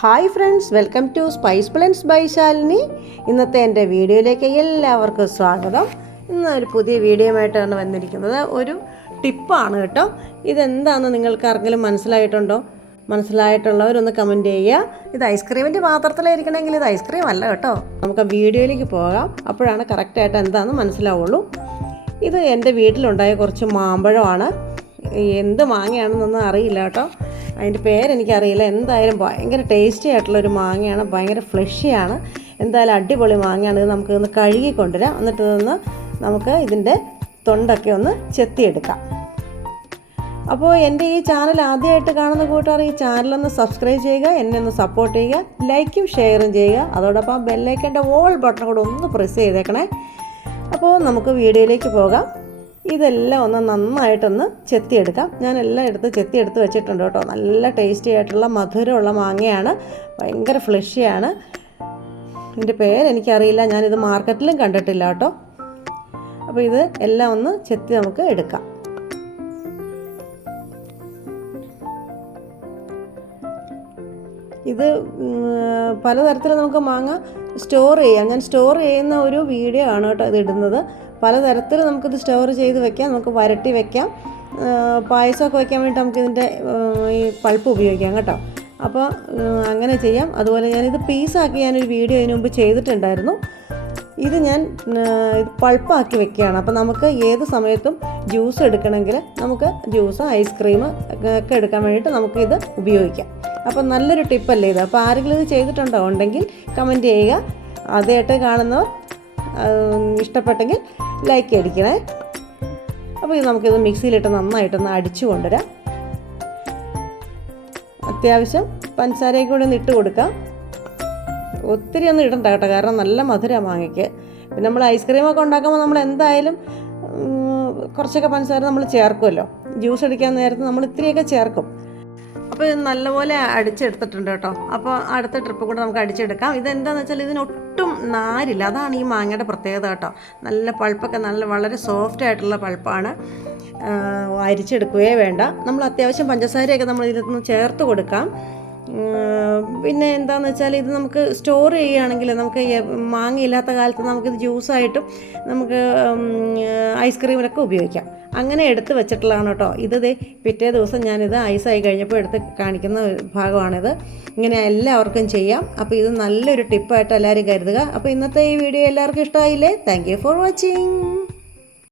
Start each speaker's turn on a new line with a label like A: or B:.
A: Hi friends welcome to spice plans by Shalini ഇന്നത്തെ എന്റെ വീഡിയോയിലേക്ക് എല്ലാവർക്കും സ്വാഗതം. ഇന്ന് ഒരു പുതിയ വീഡിയോയുമായിട്ടാണ് വന്നിരിക്കുന്നത്. ഒരു ടിപ്പാണ് കേട്ടോ. ഇതെന്താണെന്ന് നിങ്ങൾക്ക് ആർക്കെങ്കിലും മനസ്സിലായിട്ടുണ്ടോ മനസ്സിലായിട്ടുള്ളവരൊന്ന് കമന്റ് ചെയ്യുക. ഇത് ഐസ്ക്രീമിന്റെ പാത്രത്തിലായിരിക്കണമെങ്കിൽ ഇത് ഐസ്ക്രീം അല്ല കേട്ടോ. നമുക്ക് വീഡിയോയിലേക്ക് പോകാം. അപ്പോഴാണ് കറക്റ്റായിട്ട് എന്താണെന്ന് മനസ്സിലാവുള്ളൂ. ഇത് എന്റെ വീട്ടിലുണ്ടായ കുറച്ച് മാമ്പഴമാണ്. എന്ത് മാങ്ങയാണെന്നൊന്നും അറിയില്ല കേട്ടോ. അതിന്റെ പേരെനിക്കറിയില്ല. എന്തായാലും ഭയങ്കര ടേസ്റ്റി ആയിട്ടുള്ളൊരു മാങ്ങയാണ്. ഭയങ്കര ഫ്ലഷിയാണ് എന്തായാലും അടിപൊളി മാങ്ങയാണ്. ഇത് നമുക്ക് ഒന്ന് കഴുകി കൊണ്ടുവരാം. എന്നിട്ട് ഇതൊന്ന് നമുക്ക് ഇതിന്റെ തൊണ്ടൊക്കെ ഒന്ന് ചെത്തിയെടുക്കാം. അപ്പോൾ എന്റെ ഈ ചാനൽ ആദ്യമായിട്ട് കാണുന്ന കൂട്ടുകാർ ഈ ചാനലൊന്ന് സബ്സ്ക്രൈബ് ചെയ്യുക എന്നെ ഒന്ന് സപ്പോർട്ട് ചെയ്യുക ലൈക്കും ഷെയറും ചെയ്യുക. അതോടൊപ്പം ബെല്ലൈക്കന്റെ ഓൾ ബട്ടൺ കൂടെ ഒന്ന് പ്രസ് ചെയ്തേക്കണേ. അപ്പോൾ നമുക്ക് വീഡിയോയിലേക്ക് പോകാം. ഇതെല്ലാം ഒന്ന് നന്നായിട്ടൊന്ന് ചെത്തിയെടുക്കാം. ഞാൻ എല്ലാം എടുത്ത് ചെത്തിയെടുത്ത് വെച്ചിട്ടുണ്ട് കേട്ടോ. നല്ല ടേസ്റ്റി ആയിട്ടുള്ള മധുരമുള്ള മാങ്ങയാണ്. ഭയങ്കര ഫ്ലഷിയാണ് ഇതിന്റെ പേരെനിക്കറിയില്ല ഞാനിത് മാർക്കറ്റിലും കണ്ടിട്ടില്ല കേട്ടോ. അപ്പോൾ ഇത് എല്ലാം ഒന്ന് ചെത്തി നമുക്ക് എടുക്കാം. ഇത് പലതരത്തിൽ നമുക്ക് മാങ്ങ സ്റ്റോർ ചെയ്യാം. ഞാൻ സ്റ്റോർ ചെയ്യുന്ന ഒരു വീഡിയോ ആണ് കേട്ടോ ഇത് ഇടുന്നത്. പലതരത്തിൽ നമുക്കിത് സ്റ്റോർ ചെയ്ത് വെക്കാം. നമുക്ക് വരട്ടി വെക്കാം. പായസമൊക്കെ വയ്ക്കാൻ വേണ്ടി നമുക്ക് നമുക്കിതിന്റെ ഈ പൾപ്പ് ഉപയോഗിക്കാം കേട്ടോ. അപ്പോൾ അങ്ങനെ ചെയ്യാം. അതുപോലെ ഞാനിത് പീസാക്കി ഞാനൊരു വീഡിയോ അതിനു മുമ്പ് ചെയ്തിട്ടുണ്ടായിരുന്നു. ഇത് ഞാൻ പൾപ്പാക്കി വെക്കുകയാണ്. അപ്പോൾ നമുക്ക് ഏത് സമയത്തും ജ്യൂസ് എടുക്കണമെങ്കിൽ നമുക്ക് ജ്യൂസ് ഐസ്ക്രീം ഒക്കെ എടുക്കാൻ വേണ്ടിയിട്ട് നമുക്ക് ഇത് ഉപയോഗിക്കാം. അപ്പോൾ നല്ലൊരു ടിപ്പല്ലേ ഇത്? അപ്പോൾ ആരെങ്കിലും ഇത് ചെയ്തിട്ടുണ്ടോ? ഉണ്ടെങ്കിൽ കമന്റ് ചെയ്യുക. ആദ്യമായിട്ട് കാണുന്നവർ ഇഷ്ടപ്പെട്ടെങ്കിൽ ലൈക്ക് അടിക്കണേ. അപ്പോൾ ഇത് നമുക്കിത് മിക്സിയിലിട്ട് നന്നായിട്ടൊന്ന് അടിച്ചു കൊണ്ടുവരാം. അത്യാവശ്യം പഞ്ചസാരയും കൂടി ഒന്ന് ഇട്ട് കൊടുക്കാം. ഒത്തിരി ഒന്നും ഇടണ്ട കേട്ടോ. കാരണം നല്ല മധുരം മാങ്ങയ്ക്ക്. പിന്നെ നമ്മൾ ഐസ്ക്രീമൊക്കെ ഉണ്ടാക്കുമ്പോൾ നമ്മൾ എന്തായാലും കുറച്ചൊക്കെ പഞ്ചസാര നമ്മൾ ചേർക്കുമല്ലോ. ജ്യൂസ് അടിക്കാൻ നേരത്ത് നമ്മൾ ഇത്രയൊക്കെ ചേർക്കും. അപ്പോൾ ഇത് നല്ലപോലെ അടിച്ചെടുത്തിട്ടുണ്ട് കേട്ടോ. അപ്പോൾ അടുത്ത ട്രിപ്പ് കൂടെ നമുക്ക് അടിച്ചെടുക്കാം. ഇതെന്താണെന്ന് വെച്ചാൽ ഇതിനൊട്ടും നാരില്ല. അതാണ് ഈ മാങ്ങയുടെ പ്രത്യേകത കേട്ടോ. നല്ല പൾപ്പൊക്കെ നല്ല വളരെ സോഫ്റ്റ് ആയിട്ടുള്ള പൾപ്പാണ്. അരിച്ചെടുക്കുകയേ വേണ്ട. നമ്മൾ അത്യാവശ്യം പഞ്ചസാരയൊക്കെ നമ്മൾ ഇതിനൊന്ന് ചേർത്ത് കൊടുക്കാം. പിന്നെ എന്താണെന്ന് വെച്ചാൽ ഇത് നമുക്ക് സ്റ്റോർ ചെയ്യുകയാണെങ്കിൽ നമുക്ക് മാങ്ങയില്ലാത്ത കാലത്ത് നമുക്കിത് ജ്യൂസായിട്ടും നമുക്ക് ഐസ്ക്രീമിലൊക്കെ ഉപയോഗിക്കാം. അങ്ങനെ എടുത്ത് വെച്ചിട്ടുള്ളതാണ് കേട്ടോ. ഇത് പിറ്റേ ദിവസം ഞാനിത് ഐസായി കഴിഞ്ഞപ്പോൾ എടുത്ത് കാണിക്കുന്ന ഭാഗമാണിത്. ഇങ്ങനെ എല്ലാവർക്കും ചെയ്യാം. അപ്പോൾ ഇത് നല്ലൊരു ടിപ്പായിട്ട് എല്ലാവരും കരുതുക. അപ്പോൾ ഇന്നത്തെ ഈ വീഡിയോ എല്ലാവർക്കും ഇഷ്ടമായില്ലേ? Thank for watching